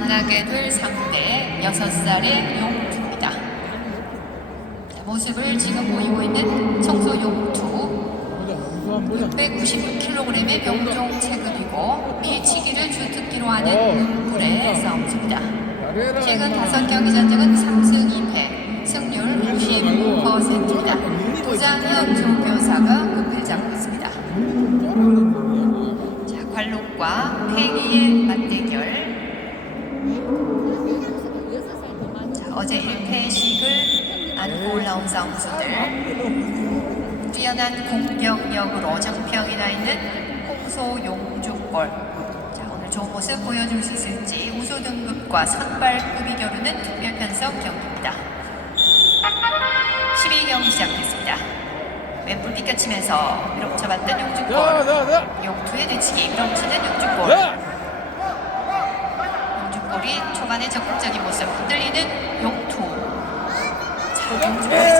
만나게 될 상대 6살의 용투입니다. 자, 모습을 지금 보이고 있는 청소 용투 196kg의 명종 체급이고 밀치기를 주특기로 하는 은불의 싸움입니다. 최근 5경기 전적은 3승 2패, 승률 55%입니다. 도장현 조교사가 급을 잡고 있습니다. 자, 관록과 팽이의 맞대결. 자, 어제 1패씩을 안고 올라온 싸움수들. 뛰어난 공격력으로 정평이 나 있는 홍소 용주골. 자, 오늘 좋은 모습 보여줄 수 있을지 우수 등급과 선발급이 겨루는 특별 편성 경기입니다. 12경기 시작됐습니다. 왼불 비껴치면서 밀어붙여봤던 용주골. 용투의 뒤치기 밀어붙이는 용주골. 초반에 적극적인 모습 흔들리는 용투. 자, 자신을